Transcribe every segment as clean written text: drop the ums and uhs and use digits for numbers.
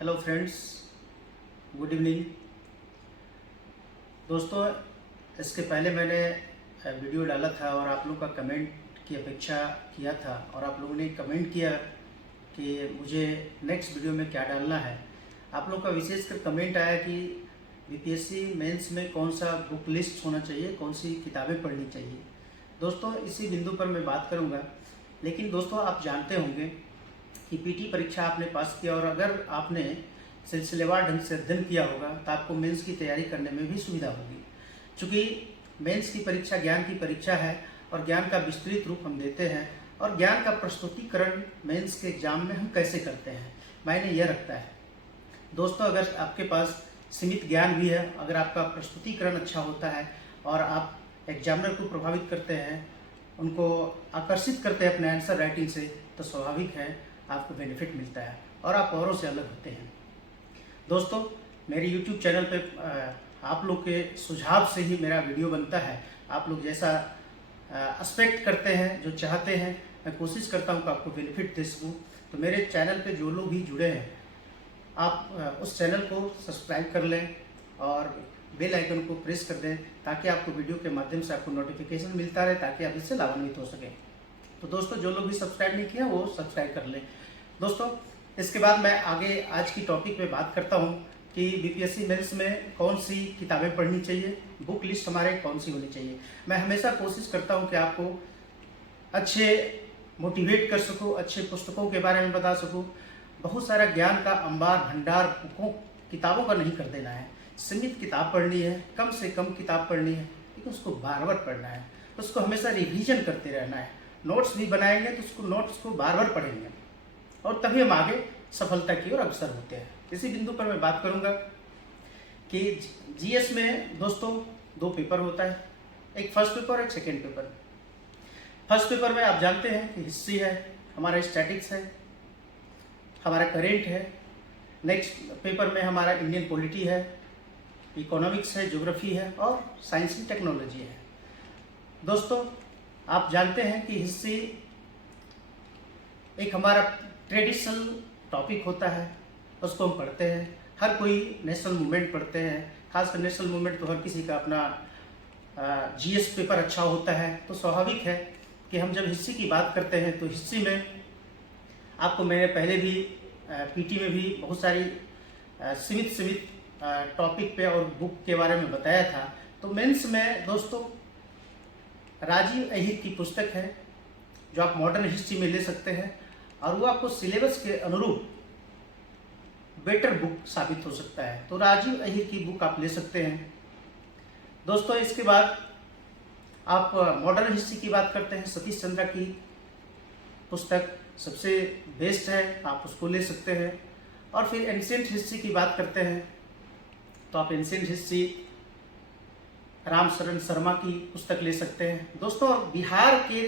Hello friends, good evening. दोस्तों, इसके पहले मैंने वीडियो डाला था और आप लोग का कमेंट की अपेक्षा किया था और आप लोगों ने कमेंट किया कि मुझे नेक्स्ट वीडियो में क्या डालना है। आप लोग का विशेषकर कमेंट आया कि बीपीएससी मेंस में कौन सा बुक लिस्ट होना चाहिए, कौन सी किताबें पढ़नी चाहिए। दोस्तों, इसी बिंदु पर मैं बात करूँगा। लेकिन दोस्तों, आप जानते होंगे कि पीटी परीक्षा आपने पास किया और अगर आपने सिलसिलेवार ढंग से अध्ययन किया होगा तो आपको मेंस की तैयारी करने में भी सुविधा होगी। चूँकि मेंस की परीक्षा ज्ञान की परीक्षा है और ज्ञान का विस्तृत रूप हम देते हैं और ज्ञान का प्रस्तुतिकरण मेंस के एग्जाम में हम कैसे करते हैं, मायने यह रखता है। दोस्तों, अगर आपके पास सीमित ज्ञान भी है, अगर आपका प्रस्तुतिकरण अच्छा होता है और आप एग्जामिनर को प्रभावित करते हैं, उनको आकर्षित करते हैं अपने आंसर राइटिंग से, तो स्वाभाविक है आपको बेनिफिट मिलता है और आप औरों से अलग होते हैं। दोस्तों, मेरे YouTube चैनल पे आप लोग के सुझाव से ही मेरा वीडियो बनता है। आप लोग जैसा एक्सपेक्ट करते हैं, जो चाहते हैं, मैं कोशिश करता हूँ कि आपको बेनिफिट दे सकूँ। तो मेरे चैनल पे जो लोग भी जुड़े हैं, आप उस चैनल को सब्सक्राइब कर लें और बेल आइकन को प्रेस कर दें ताकि आपको वीडियो के माध्यम से आपको नोटिफिकेशन मिलता रहे, ताकि आप इससे लाभान्वित हो सकें। तो दोस्तों, जो लोग भी सब्सक्राइब नहीं किया वो सब्सक्राइब कर लें। दोस्तों, इसके बाद मैं आगे आज की टॉपिक पे बात करता हूँ कि बीपीएससी मेंस में कौन सी किताबें पढ़नी चाहिए, बुक लिस्ट हमारे कौन सी होनी चाहिए। मैं हमेशा कोशिश करता हूँ कि आपको अच्छे मोटिवेट कर सकूँ, अच्छे पुस्तकों के बारे में बता सकूँ। बहुत सारा ज्ञान का अंबार भंडार बुकों किताबों का नहीं कर देना है। सीमित किताब पढ़नी है, कम से कम किताब पढ़नी है, लेकिन उसको बार बार पढ़ना है, उसको हमेशा रिवीजन करते रहना है। नोट्स भी बनाएंगे तो उसको नोट्स को बार बार पढ़ेंगे और तभी हम आगे सफलता की ओर अग्रसर होते हैं। इसी बिंदु पर मैं बात करूंगा कि जीएस में दोस्तों दो पेपर होता है, एक फर्स्ट पेपर और एक सेकेंड पेपर। फर्स्ट पेपर में आप जानते हैं कि हिस्ट्री है, हमारा स्टैटिक्स है, हमारा करेंट है। नेक्स्ट पेपर में हमारा इंडियन पॉलिटी है, इकोनॉमिक्स है, ज्योग्राफी है और साइंस एंड टेक्नोलॉजी है। दोस्तों, आप जानते हैं कि हिस्ट्री एक हमारा ट्रेडिशनल टॉपिक होता है, उसको हम पढ़ते हैं। हर कोई नेशनल मूवमेंट पढ़ते हैं, खासकर नेशनल मूवमेंट तो हर किसी का अपना जीएस पेपर अच्छा होता है। तो स्वाभाविक है कि हम जब हिस्ट्री की बात करते हैं तो हिस्ट्री में आपको मैंने पहले भी पीटी में भी बहुत सारी सीमित टॉपिक पे और बुक के बारे में बताया था। तो मेंस में दोस्तों राजीव अहिर की पुस्तक है जो आप मॉडर्न हिस्ट्री में ले सकते हैं और वो आपको सिलेबस के अनुरूप बेटर बुक साबित हो सकता है। तो राजीव अहिर की बुक आप ले सकते हैं। दोस्तों, इसके बाद आप मॉडर्न हिस्ट्री की बात करते हैं, सतीश चंद्रा की पुस्तक सबसे बेस्ट है, आप उसको ले सकते हैं। और फिर एंशिएंट हिस्ट्री की बात करते हैं तो आप एंशिएंट हिस्ट्री रामशरण शर्मा की पुस्तक ले सकते हैं। दोस्तों, बिहार के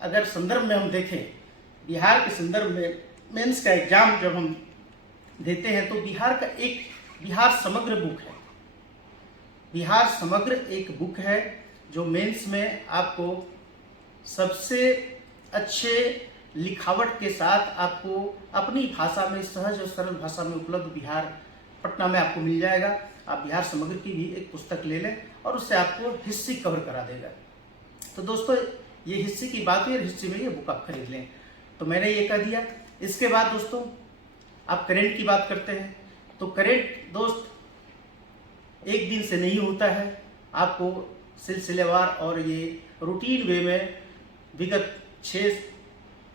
अगर संदर्भ में हम देखें, बिहार के संदर्भ में मेंस का एग्जाम जब हम देते हैं तो बिहार समग्र बुक है। बिहार समग्र एक बुक है जो मेंस में आपको सबसे अच्छे लिखावट के साथ आपको अपनी भाषा में, सहज और सरल भाषा में उपलब्ध बिहार पटना में आपको मिल जाएगा। आप बिहार समग्र की भी एक पुस्तक ले लें और उससे आपको हिस्ट्री कवर करा देगा। तो दोस्तों, ये हिस्ट्री की बात हुई और हिस्ट्री में ये बुक आप खरीद लें। तो मैंने ये कह दिया। इसके बाद दोस्तों आप करेंट की बात करते हैं तो करेंट दोस्त एक दिन से नहीं होता है, आपको सिलसिलेवार और ये रूटीन वे में विगत 6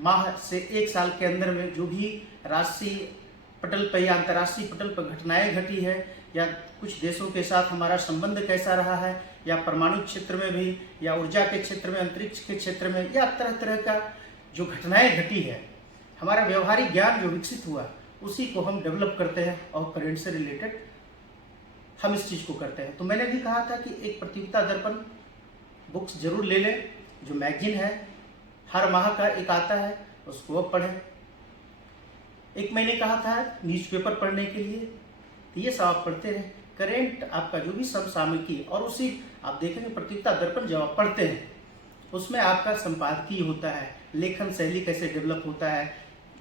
माह से 1 साल के अंदर में जो भी राष्ट्रीय पटल पर या अंतर्राष्ट्रीय पटल पर घटनाएं घटी है या कुछ देशों के साथ हमारा संबंध कैसा रहा है, या परमाणु क्षेत्र में भी, या ऊर्जा के क्षेत्र में, अंतरिक्ष के क्षेत्र में, या तरह तरह का जो घटनाएं घटी है, हमारा व्यवहारिक ज्ञान जो विकसित हुआ उसी को हम डेवलप करते हैं और करेंट से रिलेटेड हम इस चीज़ को करते हैं। तो मैंने भी कहा था कि एक प्रतियोगिता दर्पण बुक्स जरूर ले लें, जो मैगजीन है, हर माह का एक आता है, उसको अब पढ़ें। एक मैंने कहा था न्यूज़पेपर पढ़ने के लिए, तो ये सब आप पढ़ते रहें। करेंट आपका जो भी समसामयिकी और उसी आप देखेंगे प्रतियोगिता दर्पण जब आप पढ़ते हैं उसमें आपका संपादकीय होता है, लेखन शैली कैसे डेवलप होता है,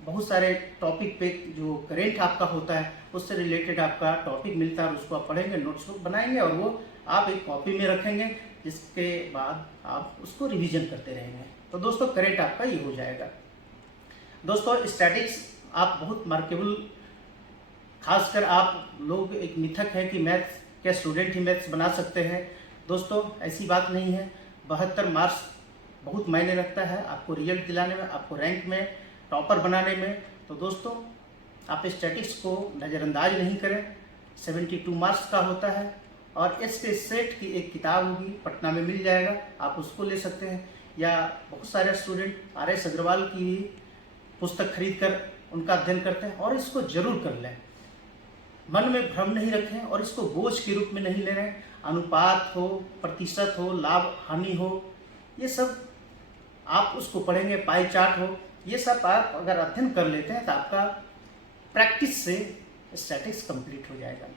बहुत सारे टॉपिक पे जो करेंट आपका होता है उससे रिलेटेड आपका टॉपिक मिलता है और उसको आप पढ़ेंगे, नोट्स बुक बनाएंगे और वो आप एक कॉपी में रखेंगे, जिसके बाद आप उसको रिवीजन करते रहेंगे। तो दोस्तों करेंट आपका ये हो जाएगा। दोस्तों स्टैटिक्स आप बहुत मार्केबल, खासकर आप लोग एक मिथक है कि मैथ्स क्या स्टूडेंट ही मैथ्स बना सकते हैं। दोस्तों ऐसी बात नहीं है। 72 मार्क्स बहुत मायने रखता है आपको रिजल्ट दिलाने में, आपको रैंक में टॉपर बनाने में। तो दोस्तों आप स्टैटिक्स को नज़रअंदाज नहीं करें। 72 मार्क्स का होता है और इसके सेट की एक किताब होगी, पटना में मिल जाएगा, आप उसको ले सकते हैं। या बहुत सारे स्टूडेंट RS अग्रवाल की भी पुस्तक खरीद कर उनका अध्ययन करते हैं और इसको जरूर कर लें। मन में भ्रम नहीं रखें और इसको बोझ के रूप में नहीं ले रहे हैं। अनुपात हो, प्रतिशत हो, लाभ हानि हो, ये सब आप उसको पढ़ेंगे, पाई चार्ट हो, ये सब आप अगर अध्ययन कर लेते हैं तो आपका प्रैक्टिस से स्टैटिक्स कंप्लीट हो जाएगा।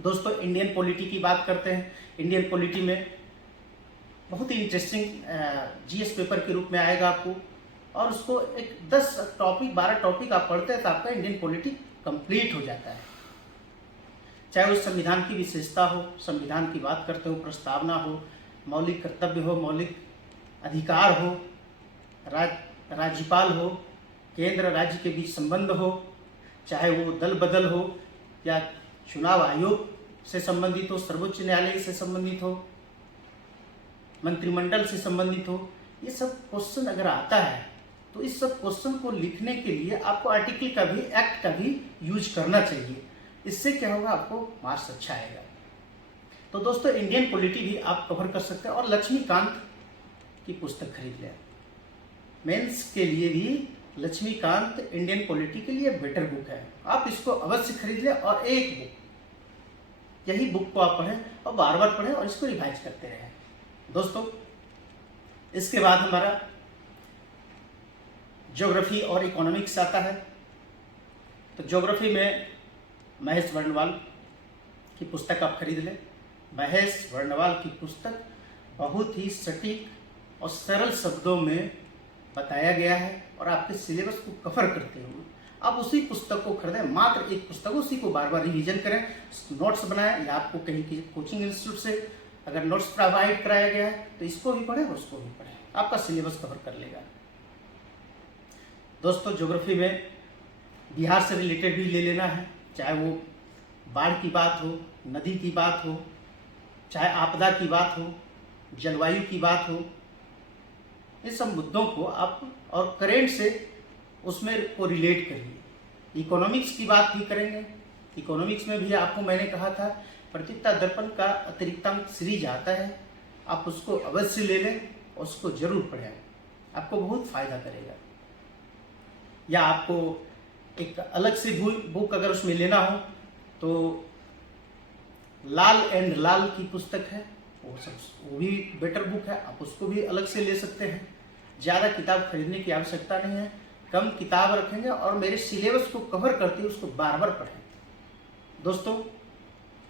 दोस्तों इंडियन पॉलिटी की बात करते हैं। इंडियन पॉलिटी में बहुत ही इंटरेस्टिंग GS पेपर के रूप में आएगा आपको, और उसको एक 10 टॉपिक 12 टॉपिक आप पढ़ते हैं तो आपका इंडियन पॉलिटी कंप्लीट हो जाता है। चाहे वो संविधान की विशेषता हो, संविधान की बात करते हो, प्रस्तावना हो, मौलिक कर्तव्य हो, मौलिक अधिकार हो, राज्यपाल हो, केंद्र राज्य के बीच संबंध हो, चाहे वो दल बदल हो या चुनाव आयोग से संबंधित हो, सर्वोच्च न्यायालय से संबंधित हो, मंत्रिमंडल से संबंधित हो, ये सब क्वेश्चन अगर आता है तो इस सब क्वेश्चन को लिखने के लिए आपको आर्टिकल का भी, एक्ट का भी यूज करना चाहिए। इससे क्या होगा, आपको मार्क्स अच्छा आएगा। तो दोस्तों इंडियन पॉलिटी भी आप कवर कर सकते हैं और लक्ष्मीकांत की पुस्तक खरीद लें। मेंस के लिए भी लक्ष्मीकांत इंडियन पॉलिटी के लिए बेटर बुक है, आप इसको अवश्य खरीद लें और एक बुक, यही बुक को आप पढ़ें और बार बार पढ़ें और इसको रिवाइज करते रहें। दोस्तों इसके बाद हमारा ज्योग्राफी और इकोनॉमिक्स आता है। तो ज्योग्राफी में महेश वर्णवाल की पुस्तक आप खरीद लें। महेश वर्णवाल की पुस्तक बहुत ही सटीक और सरल शब्दों में बताया गया है और आपके सिलेबस को कवर करते हुए आप उसी पुस्तक को खरीदें। मात्र एक पुस्तक, उसी को बार बार रिवीजन करें, नोट्स बनाएं, या आपको कहीं की कोचिंग इंस्टीट्यूट से अगर नोट्स प्रोवाइड कराया गया है तो इसको भी पढ़ें और उसको भी पढ़ें, आपका सिलेबस कवर कर लेगा। दोस्तों ज्योग्राफी में बिहार से रिलेटेड भी ले लेना है, चाहे वो बाढ़ की बात हो, नदी की बात हो, चाहे आपदा की बात हो, जलवायु की बात हो, इन सब मुद्दों को आप और करेंट से उसमें को रिलेट करिए। इकोनॉमिक्स की बात भी करेंगे। इकोनॉमिक्स में भी आपको मैंने कहा था प्रतीकता दर्पण का अतिरिक्तांक सीरीज आता है, आप उसको अवश्य ले लें और उसको जरूर पढ़ें, आपको बहुत फायदा करेगा। या आपको एक अलग से बुक अगर उसमें लेना हो तो लाल एंड लाल की पुस्तक है, वो भी बेटर बुक है, आप उसको भी अलग से ले सकते हैं। ज़्यादा किताब खरीदने की आवश्यकता नहीं है, कम किताब रखेंगे और मेरे सिलेबस को कवर करते हुए उसको बार बार पढ़ें। दोस्तों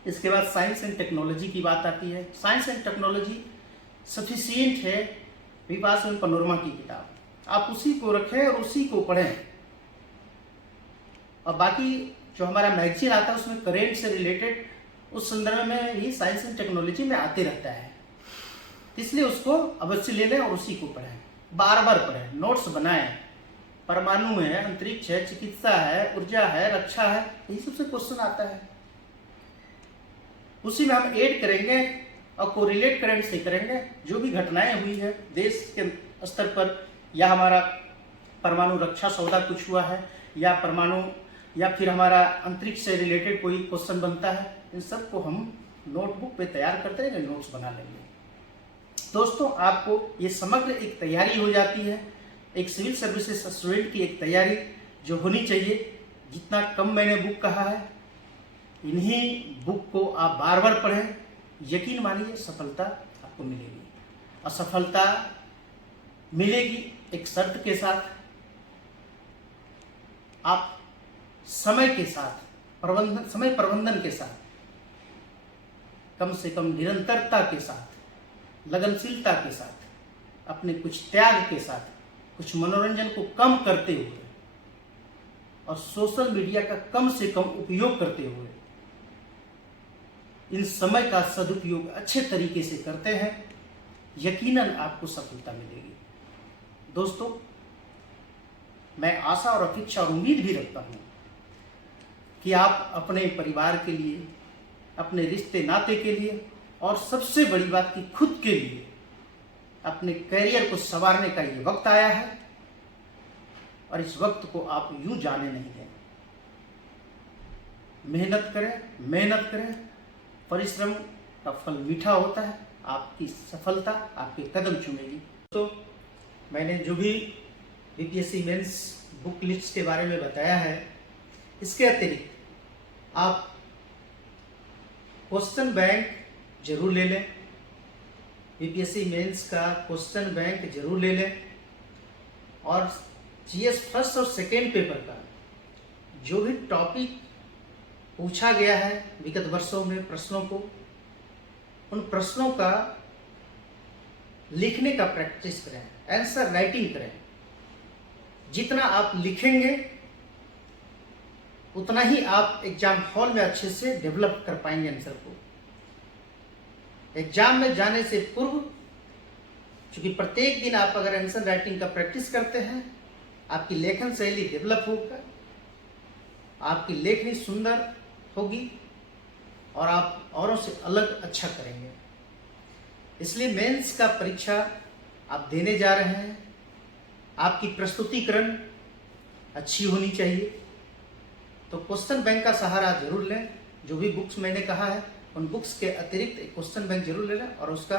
इसके बाद साइंस एंड टेक्नोलॉजी की बात आती है। साइंस एंड टेक्नोलॉजी सफिशिएंट है विपास एवं पनोरमा की किताब, आप उसी को रखें और उसी को पढ़ें। और बाकी जो हमारा मैगजीन आता है उसमें करेंट से रिलेटेड उस संदर्भ में ही साइंस एंड टेक्नोलॉजी में आते रहता है, इसलिए उसको अवश्य ले लें और उसी को पढ़ें, बार बार पढ़ें, नोट्स बनाएं। परमाणु है, अंतरिक्ष है, चिकित्सा है, ऊर्जा है, रक्षा है, यही सबसे क्वेश्चन आता है, उसी में हम ऐड करेंगे और कोरिलेट करेंट से करेंगे। जो भी घटनाएं हुई है देश के स्तर पर, या हमारा परमाणु रक्षा सौदा कुछ हुआ है, या परमाणु, या फिर हमारा अंतरिक्ष से रिलेटेड कोई क्वेश्चन बनता है, इन सब को हम नोटबुक पे तैयार करते रहेंगे, नोट्स बना लेंगे। दोस्तों आपको ये समग्र एक तैयारी हो जाती है, एक सिविल सर्विसेज स्टूडेंट की एक तैयारी जो होनी चाहिए। जितना कम मैंने बुक कहा है, इन्हीं बुक को आप बार बार पढ़ें, यकीन मानिए सफलता आपको मिलेगी। और सफलता मिलेगी एक शर्त के साथ, आप समय के साथ प्रबंधन, समय प्रबंधन के साथ, कम से कम निरंतरता के साथ, लगनशीलता के साथ, अपने कुछ त्याग के साथ, कुछ मनोरंजन को कम करते हुए और सोशल मीडिया का कम से कम उपयोग करते हुए इन समय का सदुपयोग अच्छे तरीके से करते हैं, यकीनन आपको सफलता मिलेगी। दोस्तों, मैं आशा और अपेक्षा और उम्मीद भी रखता हूँ कि आप अपने परिवार के लिए, अपने रिश्ते नाते के लिए और सबसे बड़ी बात कि खुद के लिए अपने करियर को संवारने का ये वक्त आया है और इस वक्त को आप यूं जाने नहीं दें। मेहनत करें, परिश्रम का फल मीठा होता है, आपकी सफलता आपके कदम चूमेगी। तो मैंने जो भी बीपीएससी मेंस बुक लिस्ट के बारे में बताया है, इसके अतिरिक्त आप क्वेश्चन बैंक जरूर ले लें, बीपीएससी मेंस का क्वेश्चन बैंक जरूर ले लें और जीएस फर्स्ट और सेकेंड पेपर का जो भी टॉपिक पूछा गया है विगत वर्षों में प्रश्नों को, उन प्रश्नों का लिखने का प्रैक्टिस करें, आंसर राइटिंग करें। जितना आप लिखेंगे उतना ही आप एग्जाम हॉल में अच्छे से डेवलप कर पाएंगे आंसर को। एग्जाम में जाने से पूर्व, क्योंकि प्रत्येक दिन आप अगर आंसर राइटिंग का प्रैक्टिस करते हैं, आपकी लेखन शैली डेवलप होगा, आपकी लेखनी सुंदर होगी और आप औरों से अलग अच्छा करेंगे। इसलिए मेंस का परीक्षा आप देने जा रहे हैं, आपकी प्रस्तुतिकरण अच्छी होनी चाहिए। तो क्वेश्चन बैंक का सहारा जरूर लें। जो भी बुक्स मैंने कहा है उन बुक्स के अतिरिक्त एक क्वेश्चन बैंक जरूर ले लें और उसका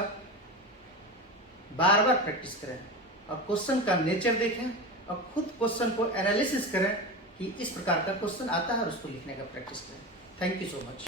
बार बार प्रैक्टिस करें और क्वेश्चन का नेचर देखें और खुद क्वेश्चन को एनालिसिस करें कि इस प्रकार का क्वेश्चन आता है और उसको लिखने का प्रैक्टिस करें। Thank you so much.